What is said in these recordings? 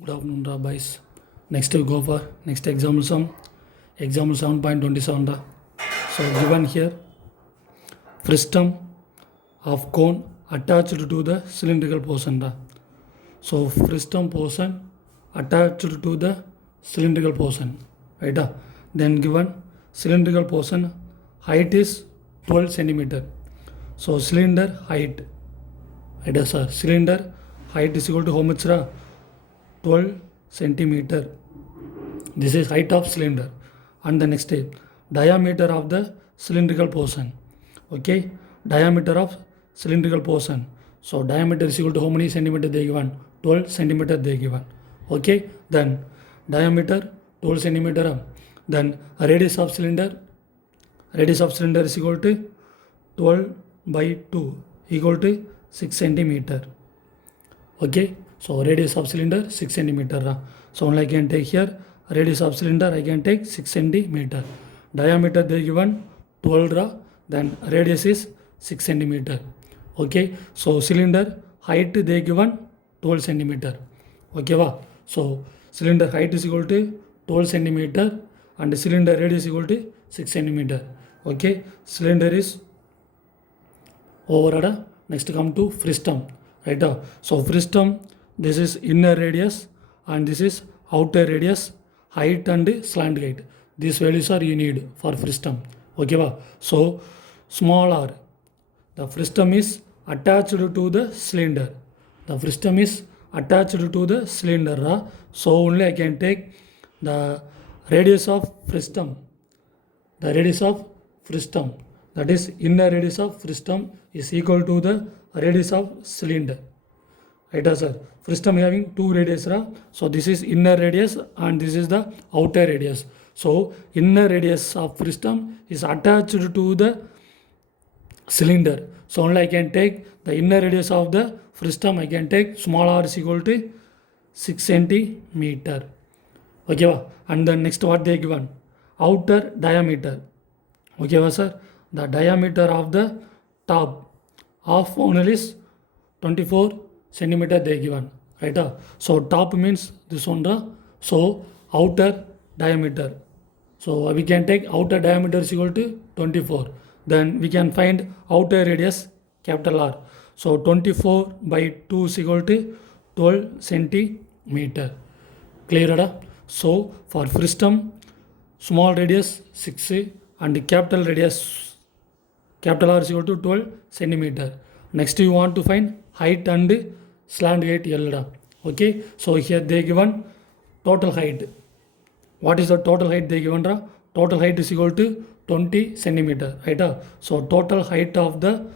Good afternoon, boys. Next we go for next example sum. Example 7.27. So given here, fristum of cone attached to the cylindrical portion. So fristum portion attached to the cylindrical portion. Right? Then given cylindrical portion height is 12 centimeter. So cylinder height. Right, sir. Cylinder height is equal to how much? 12 centimeter. This is height of cylinder. And the next step, diameter of the cylindrical portion. Okay, diameter of cylindrical portion. So diameter is equal to how many centimeter they given? 12 centimeter they given. Okay, then diameter 12 centimeter. Then radius of cylinder. Radius of cylinder is equal to 12 by 2 equal to 6 centimeter. Okay, so radius of cylinder 6 centimeter. So only I can take here radius of cylinder, I can take 6 centimeter. Diameter they given 12 then radius is 6 centimeter. Okay, so cylinder height they given 12 centimeter. Okay, so cylinder height is equal to 12 centimeter and cylinder radius is equal to 6 centimeter. Okay, cylinder is over. Next come to fristum. Right? So fristum, this is inner radius and this is outer radius, height and slant height. These values are you need for fristum. Okay, so small r, the fristum is attached to the cylinder. The fristum is attached to the cylinder. So only I can take the radius of fristum. The radius of fristum, that is inner radius of fristum, is equal to the radius of cylinder. Right, sir? Fristum having two radius. So this is inner radius and this is the outer radius. So inner radius of fristum is attached to the cylinder. So only I can take the inner radius of the fristum, I can take small r is equal to 6 centimeter. Okay, and then next what they given? Outer diameter. Okay, sir? The diameter of the top of funnel is 24 centimeter they given. Right? So top means this one. So outer diameter. So we can take outer diameter is equal to 24. Then we can find outer radius capital R. So 24 by 2 is equal to 12 centimeter. Clear? So for fristum, small radius 6 and capital radius capital R is equal to 12 centimeter. Next you want to find height and slant height L. Okay, so here they given total height. What is the total height they given? Total height is equal to 20 centimeter. Right? So total height of the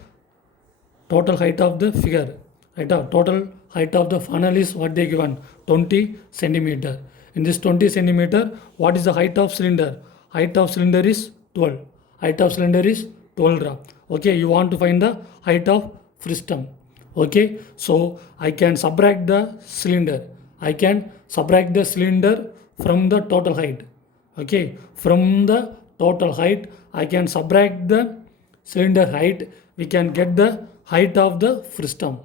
figure. Right? Total height of the funnel is what they given? 20 centimeter. In this 20 centimeter, what is the height of cylinder? Height of cylinder is 12. Height of cylinder is 12. Okay, you want to find the height of fristum. Okay, so I can subtract the cylinder. I can subtract the cylinder from the total height. Okay, from the total height, I can subtract the cylinder height. We can get the height of the fristum.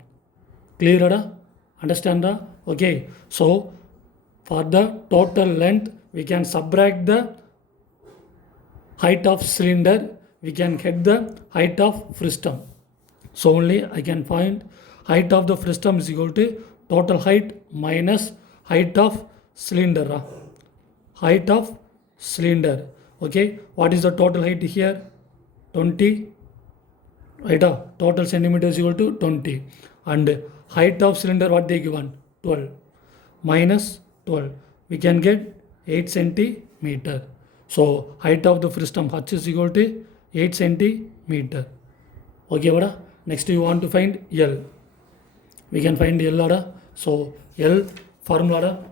Clear? Understand? Okay, so for the total length, we can subtract the height of cylinder. We can get the height of fristum. So only I can find height of the fristum is equal to total height minus height of cylinder. Height of cylinder. Okay, what is the total height here? 20. Right? Total centimeter is equal to 20. And height of cylinder what they given? 12. Minus 12. We can get 8 centimeter. So height of the fristum H is equal to 8 centimeter. Okay, vada? Next you want to find L. We can find L. So L formula.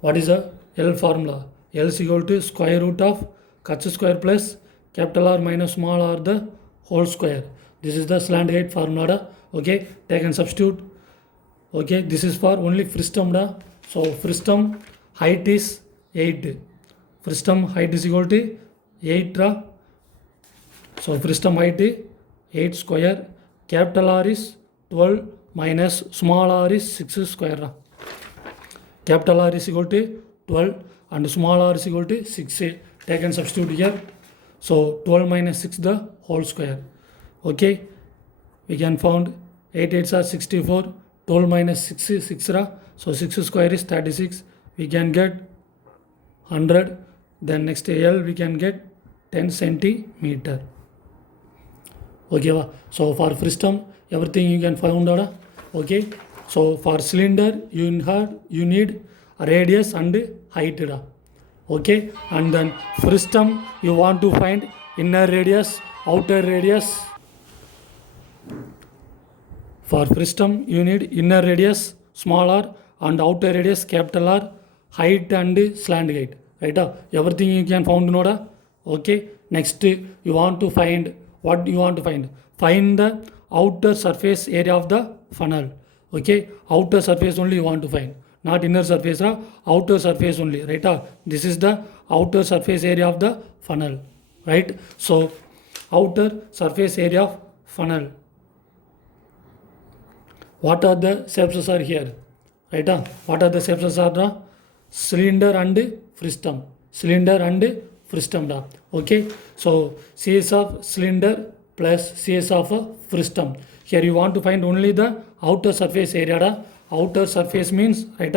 What is the L formula? L is equal to square root of H square plus capital R minus small r the whole square. This is the slant height formula. Okay, take and substitute. Okay, this is for only fristum. So fristum height is 8. Fristum height is equal to 8. So fristum height is 8 square. Capital R is 12 minus small r is 6 square. capital R is equal to 12 and small r is equal to 6. Take and substitute here. So 12 minus 6 the whole square. Okay, we can found 8 8s are 64. 12 minus 6 is 6 ra. So 6 square is 36. We can get 100. Then next L we can get 10 centimeter. Okay, so for fristum everything you can find out. Okay, so for cylinder you need radius and height. Okay, and then fristum you want to find inner radius, outer radius. For fristum you need inner radius small r and outer radius capital R, height and slant height. Right, everything you can found noda. Okay, next you want to find what you want to find the outer surface area of the funnel. Okay, outer surface only you want to find, not inner surface, outer surface only. Right, this is the outer surface area of the funnel. Right, so outer surface area of funnel. What are the shapes are here? Right, what are the shapes are? Cylinder and fristum. Cylinder and fristum. Okay, so CS of cylinder plus CS of fristum. Here you want to find only the outer surface area. Outer surface means, right,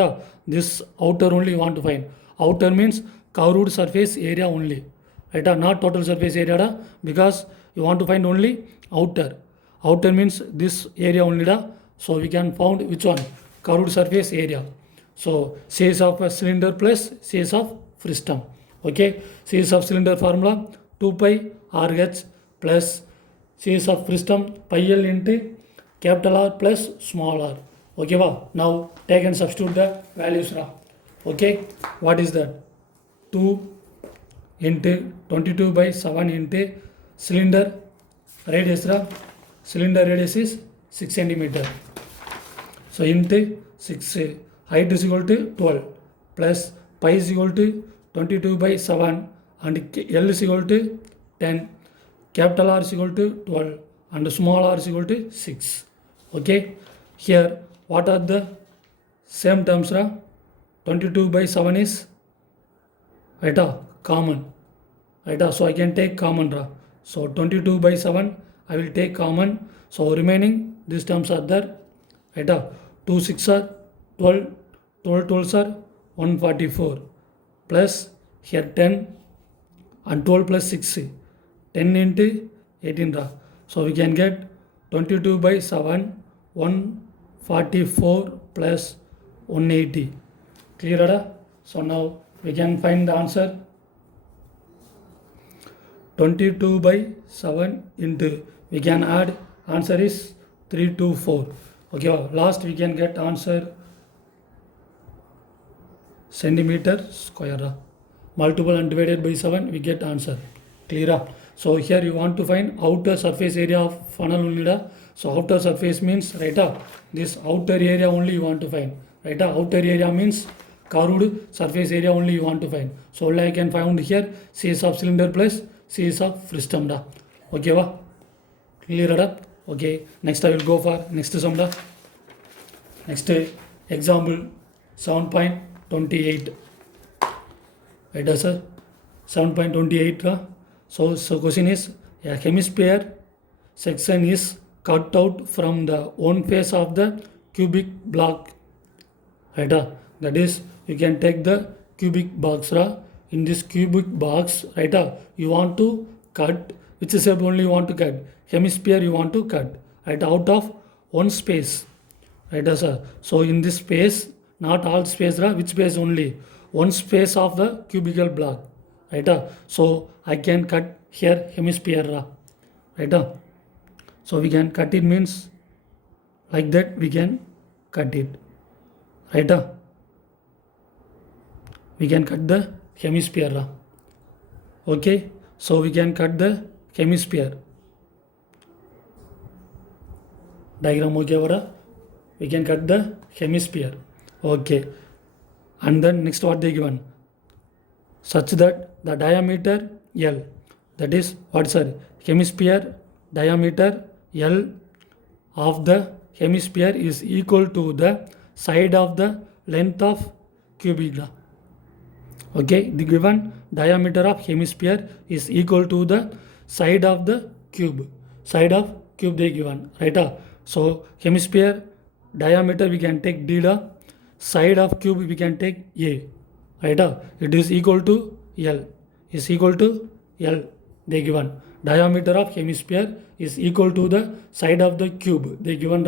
this outer only you want to find. Outer means curved surface area only. Right, not total surface area, because you want to find only outer. Outer means this area only. So we can found which one? Curved surface area. So CS of a cylinder plus CS of fristum. Okay, CS of cylinder formula 2 pi RH plus CS of fristum pi L into capital R plus small r. Okay, now take and substitute the values. Okay, what is that? 2 into 22 by 7 into cylinder radius. Cylinder radius is 6 centimeter. So into 6, height is equal to 12 plus pi is equal to 22 by 7 and L is equal to 10, capital R is equal to 12 and small r is equal to 6. Okay, here what are the same terms? 22 by 7 is, right, common. Right, so I can take common. So 22 by 7 I will take common. So remaining these terms are there. Right, 2 6 are 12, 12 12s are 144 plus here 10 and 12 plus 6, 10 into 18. So we can get 22 by 7 144 plus 180. Clear? So now we can find the answer. 22 by 7 into, we can add, answer is 324. Okay, last we can get answer centimeter square. Multiple and divided by 7 we get answer. Clear? So here you want to find outer surface area of funnel only. So outer surface means, right, this outer area only you want to find. Right, outer area means curved surface area only you want to find. So only I can find here CS of cylinder plus CS of fristum. Okay, clear? Okay, next I will go for next sum. Next example 7.28. Right, sir? 7.28. So question is, a hemisphere section is cut out from the one face of the cubic block. Right, that is, you can take the cubic box. In this cubic box, right, you want to cut, which shape only you want to cut? Hemisphere you want to cut, right, out of one space. Right, sir? So in this space, not all space, which space only? One space of the cubical block. Right, so I can cut here hemisphere. Right, so we can cut it means like that we can cut it. Right, we can cut the hemisphere. Okay, so we can cut the hemisphere. Diagram okay, we can cut the hemisphere. Okay, and then next what they given? Such that the diameter L, that is what, sir? Hemisphere diameter L of the hemisphere is equal to the side of the length of cubic. Okay, the given diameter of hemisphere is equal to the side of the cube. Side of cube they given, right? So hemisphere diameter we can take d, side of cube we can take a, right? It is equal to L. Is equal to L. They given diameter of hemisphere is equal to the side of the cube. They given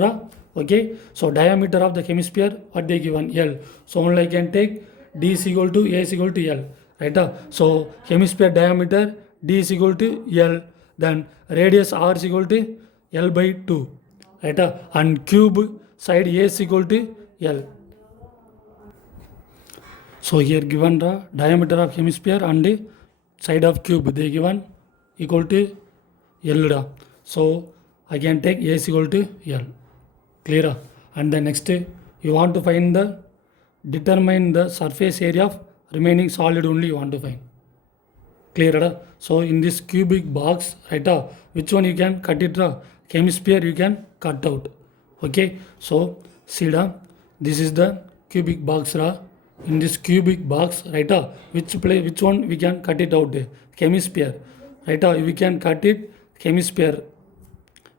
okay. So diameter of the hemisphere what they given L. So only I can take d is equal to a is equal to L, right? So hemisphere diameter d is equal to L, then radius r is equal to L by 2, right? And cube side a is equal to L. So here given the diameter of hemisphere and the side of cube they given equal to L. So I can take a is equal to L. Clear? And then next you want to find the determine the surface area of remaining solid only you want to find. Clear? So in this cubic box, right, which one you can cut it? Hemisphere you can cut out. Okay, so see this is the cubic box. In this cubic box, right, which one we can cut it out? Hemisphere, right? We can cut it hemisphere.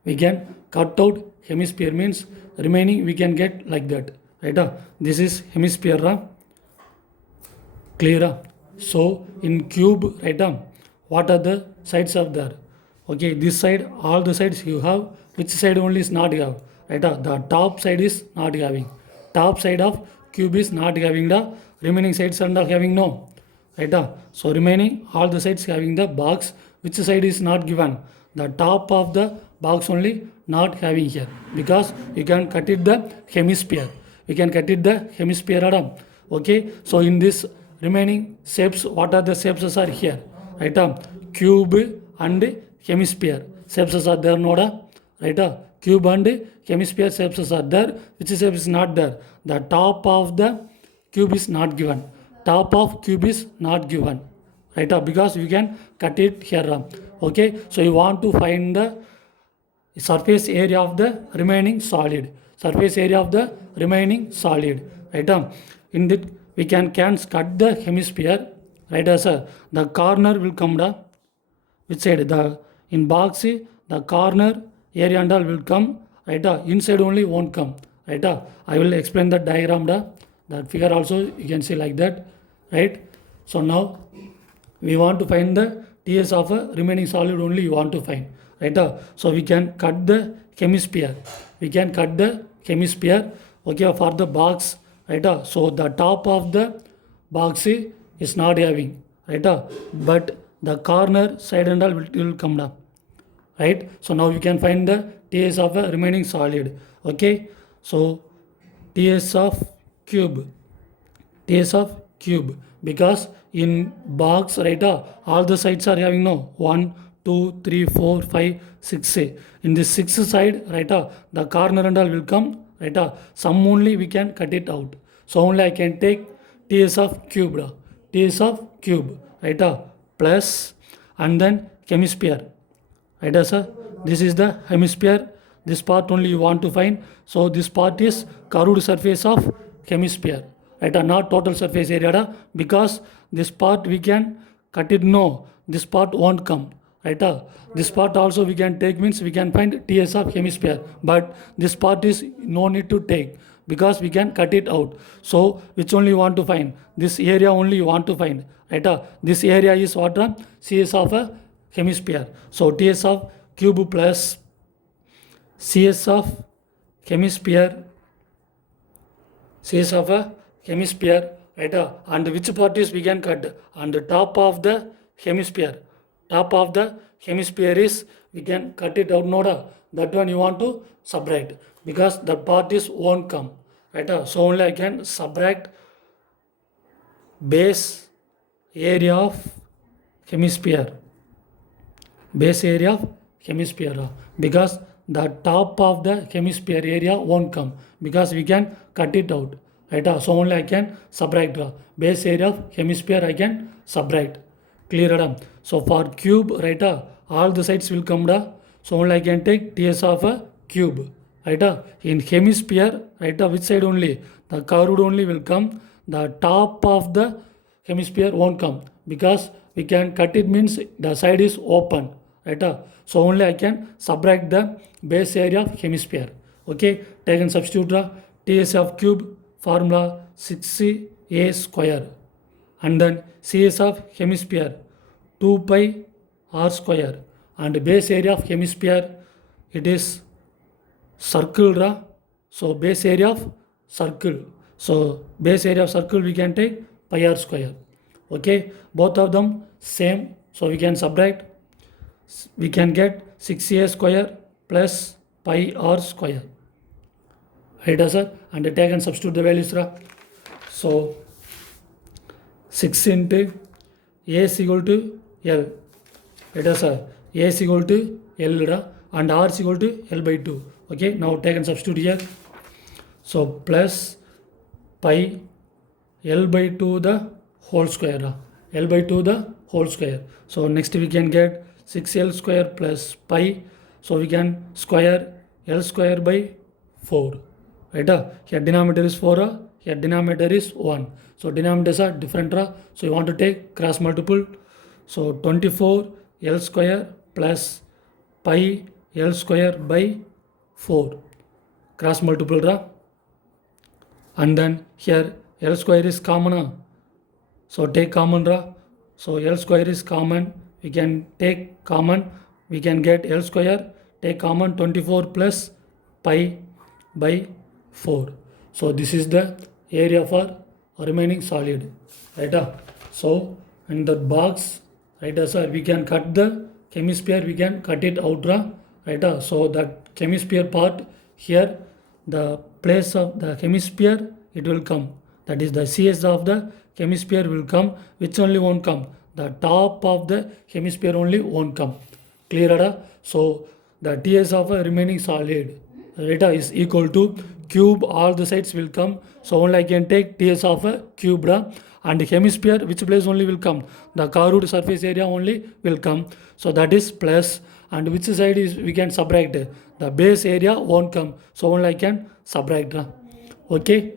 We can cut out hemisphere means remaining we can get like that, right? This is hemisphere. Clear? So in cube, right, what are the sides of there? Okay, this side, all the sides you have. Which side only is not have? Right? The top side is not having. Top side of cube is not having, the remaining sides are not having, no. Right? So remaining all the sides having the box. Which side is not given? The top of the box only not having here, because you can cut it the hemisphere. We can cut it the hemisphere, Adam. Okay, so in this remaining shapes, what are the shapes are here? Right? Cube and hemisphere shapes are there, no? Right? Cube and hemisphere shapes are there. Which shape is not there? The top of the cube is not given. Top of cube is not given, right? Because you can cut it here. Okay, so you want to find the surface area of the remaining solid. Surface area of the remaining solid, right? In that we can cut the hemisphere, right? Sir, the corner will come down. Which side? The in box the corner area and all will come, right? Inside only won't come, right? I will explain the diagram. That figure also you can see like that, right? So now we want to find the TS of a remaining solid only you want to find, right? So we can cut the hemisphere. We can cut the hemisphere, okay, for the box, right? So the top of the box is not having, right? But the corner side and all will come down, right? So now we can find the TS of a remaining solid. Okay, so TS of cube, TS of cube, because in box, right, all the sides are having, no, 1 2 3 4 5 6. In this 6 side, right, the corner and all will come, right? Some only we can cut it out. So only I can take TS of cube, TS of cube, right? Plus and then hemisphere, right? Sir, this is the hemisphere. This part only you want to find. So this part is curved surface of hemisphere, right? Not total surface area, because this part we can cut it, no, this part won't come, right? This part also we can take, means we can find TS of hemisphere, but this part is no need to take, because we can cut it out. So which only you want to find? This area only you want to find, right? This area is what? CS of a hemisphere. So TS of cube plus CS of hemisphere, CS of a hemisphere, right? And which part is we can cut? On the top of the hemisphere. Top of the hemisphere is we can cut it out, no? That one you want to subtract, because that part is won't come, right? So only I can subtract base area of hemisphere, base area of hemisphere, because the top of the hemisphere area won't come, because we can cut it out, right? So only I can subtract base area of hemisphere, I can subtract. Clear? So for cube, right, all the sides will come down. So only I can take TS of a cube, right? In hemisphere, right, which side only? The curved only will come. the top of the hemisphere won't come, because we can cut it means the side is open, right? So only I can subtract the base area of hemisphere. Okay, take and substitute the TS of cube formula 6a square, and then CS of hemisphere 2 pi r square, and base area of hemisphere it is circle ra. So base area of circle, so base area of circle we can take pi r square. Okay, both of them same, so we can subtract, we can get 6a square plus pi r square, right sir? And take and substitute the values ra. So 6 into a is equal to L, right sir? A is equal to L ra, and R is equal to L by 2. Okay, now take and substitute here. So plus pi L by 2 the whole square ra. L by 2 the whole square. So next we can get 6L square plus pi. So we can square L square by 4. Right? Here denominator is 4, here denominator is 1. So denominators are different. So you want to take cross multiple. So 24 L square plus pi L square by 4. Cross multiple. And then here L square is common. So take common. So L square is common. We can take common. We can get L square. Take common 24 plus pi by 4. So this is the area for remaining solid. Right? So in the box, right, sir, we can cut the hemisphere. We can cut it out. Right? So that hemisphere part here, the place of the hemisphere it will come. That is the CS of the hemisphere will come. Which only won't come? The top of the hemisphere only won't come. Clear? So the TS of a remaining solid, right, is equal to cube. All the sides will come. So only I can take TS of a cube. And hemisphere, which place only will come? The curved surface area only will come. So that is plus. And which side is we can subtract? The base area won't come. So only I can subtract. Okay.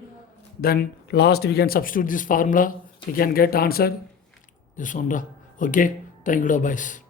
Then last we can substitute this formula. We can get answer this one. Okay. Thank you, boys.